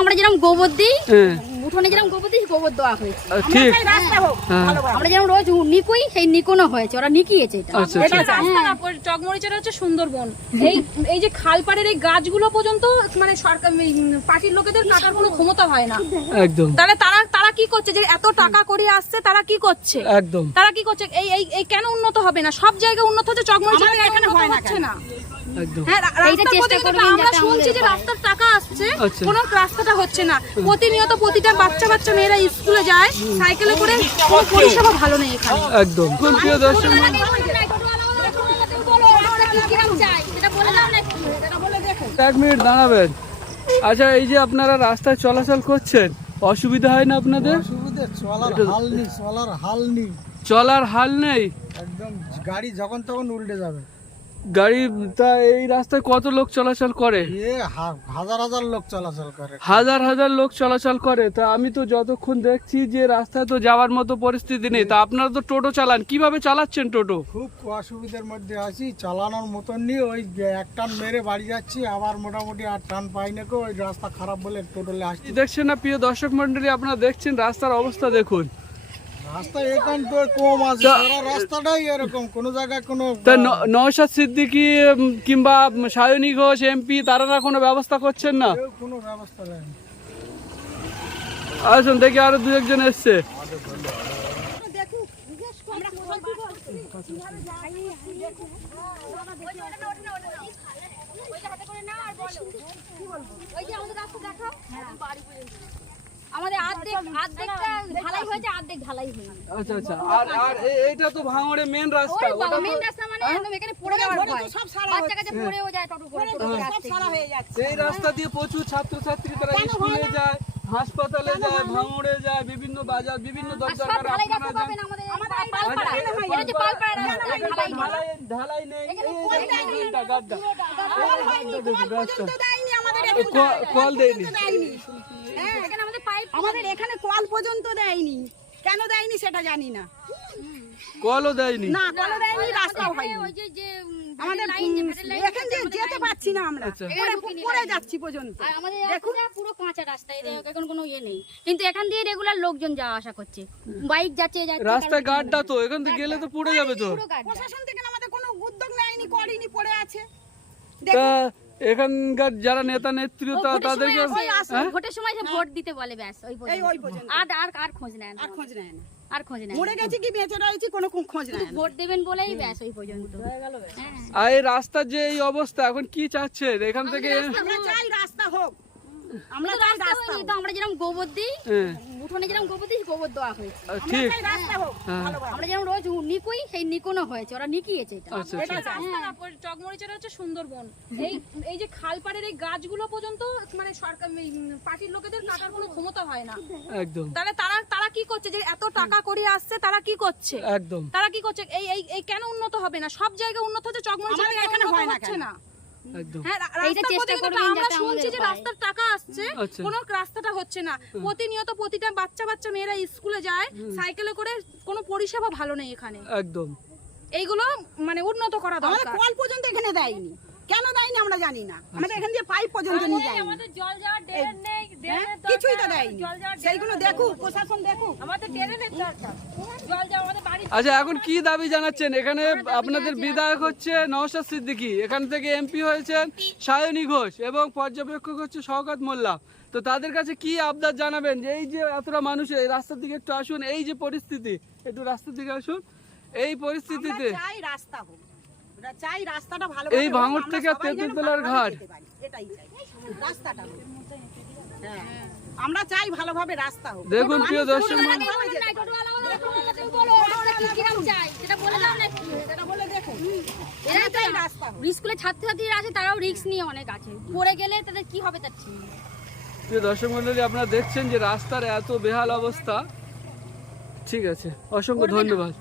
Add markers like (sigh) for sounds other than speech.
আমরা যেরকম গোবর দিই হ্যাঁ। উঠোনে যেরকম গোবর দিই গোবর দেওয়া হয়েছে। ঠিক। হ্যাঁ। আমরা যেরকম রোজ নিকুই সেই নিকুনো হয়েছে। ওরা নিকিয়েছে এটা। আচ্ছা এটা আচ্ছা রাস্তা না পরে চকমরিচের হচ্ছে সুন্দরবন। (laughs) এই এই যে খালপাড়ের এই গাছগুলো পর্যন্ত মানে সরকার পার্টির লোকেদের কাটার কোনো ক্ষমতা হয় না। একদম। তাহলে তারা তারা কি করছে যে এত টাকা করে আসছে তারা কি করছে? একদম। তারা কি করছে? এই এই এই কেন উন্নত হবে না? সব জায়গায় উন্নত হচ্ছে চকমরিচে আমাদের এখানে হয় না না। একদম। হ্যাঁ এইটা রাস্তার চেষ্টা করবেন আমরা শুনছি যে রাস্তার টাকা আসছে আচ্ছা। কোনো রাস্তাটা হচ্ছে না। প্রতিনিয়ত প্রতিটা বাচ্চা বাচ্চা মেয়েরা স্কুলে যায় সাইকেলে করে কোনো পরিষেবা ভালো নেই এখানে। একদম। প্রিয় দর্শক এক মিনিট দাঁড়াবেন। আচ্ছা এই যে আপনারা রাস্তায় চলাচল করছেন অসুবিধা হয় না আপনাদের? অসুবিধে চলার হাল নেই চলার হাল নেই। চলার হাল নেই? একদম গাড়ি যখন তখন উল্টে যাবে। গাড়ি তা এই রাস্তায় কত লোক চলাচল করে? হাজার হাজার লোক চলাচল করে। হাজার হাজার লোক চলাচল করে। তা আমি তো যতক্ষণ দেখছি যে রাস্তায় তো যাওয়ার মতো পরিস্থিতি নেই। তা আপনারা তো টোটো চালান। কীভাবে চালাচ্ছেন টোটো? খুব অসুবিধার মধ্যে আছি। চালানোর মতন নিয়ে ওই এক টান মেরে বাড়ি যাচ্ছি। আবার মোটামুটি আর টান পাই না ওই রাস্তা খারাপ বলে টোটোলে আসছি। দেখছেন না প্রিয় দর্শক মন্ডলী আপনারা দেখছেন রাস্তার অবস্থা দেখুন। নওশাদ সিদ্দিকী কিংবা সায়নী ঘোষ এমপি তারা কোনো ব্যবস্থা করছেন না? কোনো ব্যবস্থা আসুন দেখি আরও দু একজন এসছে। আমাদের অর্ধেক অর্ধেকটা ঢালাই হয়েছে অর্ধেক ঢালাই হয়নি আচ্ছা আচ্ছা। আর আর এইটা তো ভাঙড়ে মেন রাস্তা। ওটা মেন রাস্তা মানে একদম এখানে পড়ে যাওয়ার ভয়। বাচ্চা কাছে পড়েও যায় টোটো করে টোটো করে আসতে গিয়ে। এই রাস্তা দিয়ে প্রচুর ছাত্রছাত্রী তারা স্কুলে যায় হাসপাতালে যায় ভাঙড়ে যায় বিভিন্ন বাজার বিভিন্ন সব দরকার ঢালাই রাস্তা পাবেন আমাদের এই পালপাড়া এটা হচ্ছে পালপাড়া রাস্তা ঢালাই নেই। ঢালাই ঢালাই নেই। এই যে গাড্ডা গাড্ডা এই যে গাড্ডা দেখুন রাস্তা এ কল দেয়নি এখানে আমাদের এখানে কল পর্যন্ত দেয়নি। কেন দেয়নি সেটা জানি না। কলও দেয়নি? না কল দেয়নি রাস্তাও হয়নি। ওই যে যে আমাদের লাইন যে ভেতর লাইন এখান দিয়ে যেতে পারছি না আমরা। আচ্ছা। পড়ে- যাচ্ছি পর্যন্ত। আর আমাদের রাস্তাটা পুরো কাঁচা রাস্তা এখন কোনো ইয়ে নেই। কিন্তু এখান দিয়ে রেগুলার লোকজন যাওয়া আসা করছে। বাইক যাচ্ছে যাচ্ছে রাস্তায় গাড্ডা তো এখান থেকে গেলে তো পড়ে যাবে তো। প্রশাসন থেকে আমাদের কোনো উদ্যোগ নেয়নি করেনি পড়ে আছে। তা এখানকার যারা নেতা নেত্রী তাদেরকে হ্যাঁ? ভোটের সময় সে ভোট দিতে বলে ব্যাস ওই পর্যন্ত। আর আর আর খোঁজ নেয় না। আর খোঁজ নেয় না। আর খোঁজ নেয় মরে গেছি কি বেঁচে রয়েছি কোনো খোঁজ নেয় ভোট দেবেন বলেই ব্যাস ওই পর্যন্ত। হ্যাঁ আর এই রাস্তার যে এই অবস্থা এখন কি চাচ্ছেন? এখান থেকে আমরা চাই রাস্তা হোক। আমরা চাই রাস্তা আমরা যেরকম গোবর দিই হ্যাঁ, উঠোনে যেরকম গোবর দিই গোবর দেওয়া হয়েছে। ঠিক। চাই রাস্তা হোক হ্যাঁ। আমরা যেরকম রোজ নিকুই সেই নিকুনো হয়েছে। ওরা নিকিয়েছে এটা। আচ্ছা এটা আচ্ছা। চকমরিচের হচ্ছে সুন্দরবন। এই এই যে খালপাড়ের এই গাছগুলো পর্যন্ত মানে সরকার পার্টির লোকেদের কাটার কোনো ক্ষমতা হয় না। একদম। তাহলে তারা তারা কি করছে যে এত টাকা করে আসছে তারা কি করছে? একদম। তারা কি করছে? এই এই এই কেন উন্নত হবে না? সব জায়গায় উন্নত হচ্ছে চকমরিচে আমাদের এখানে হয় না হচ্ছে না। একদম। হ্যাঁ আচ্ছা। কোনো রাস্তাটা হচ্ছে না। প্রতিনিয়ত প্রতিটা বাচ্চা বাচ্চা মেয়েরা স্কুলে যায় সাইকেলে করে কোনো পরিষেবা ভালো নেই এখানে। একদম। এইগুলো মানে উন্নত করা দরকার। কল পর্যন্ত এখানে দেয়নি। কেন দেয়নি আমরা জানি না। আমাদের এখান দিয়ে পাইপ পর্যন্ত নিয়ে যায়নি। জল যাওয়ার ড্রেন নেই হ্যাঁ? কিছুই তো দেয়নি। সেইগুলো দেখুক প্রশাসন দেখুক। আমাদের ড্রেনের দরকার। জল যাওয়া আমাদের বাড়ি আচ্ছা এখন কি দাবি জানাচ্ছেন? এখানে আপনাদের বিধায়ক হচ্ছে নওশাদ সিদ্দিকী। এখান থেকে এমপি হয়েছেন সায়নী ঘোষ এবং পর্যবেক্ষক হচ্ছে শওকত মোল্লা। তো তাদের কাছে কি আবদার জানাবেন? যে এই যে এতটা মানুষ এই রাস্তার দিকে একটু আসুন। এই যে পরিস্থিতি একটু রাস্তার দিকে আসুন। এই পরিস্থিতিতে রাস্তা হোক। চাই রাস্তাটা ভালো এই ভাঙড় থেকে তেঁতুলতলার ঘাট। এটাই চাই। রাস্তাটা হ্যাঁ। আমরা চাই ভালোভাবে রাস্তা হোক। দেখুন প্রিয় দর্শক স্কুলে ছাত্রছাত্রীরা আছে তারাও রিস্ক নিয়ে অনেক আছে। পড়ে গেলে তাদের কি হবে তার ঠিক? প্রিয় দর্শক মন্ডলী আপনারা দেখছেন যে রাস্তার এত বেহাল অবস্থা। ঠিক আছে। অসংখ্য ধন্যবাদ।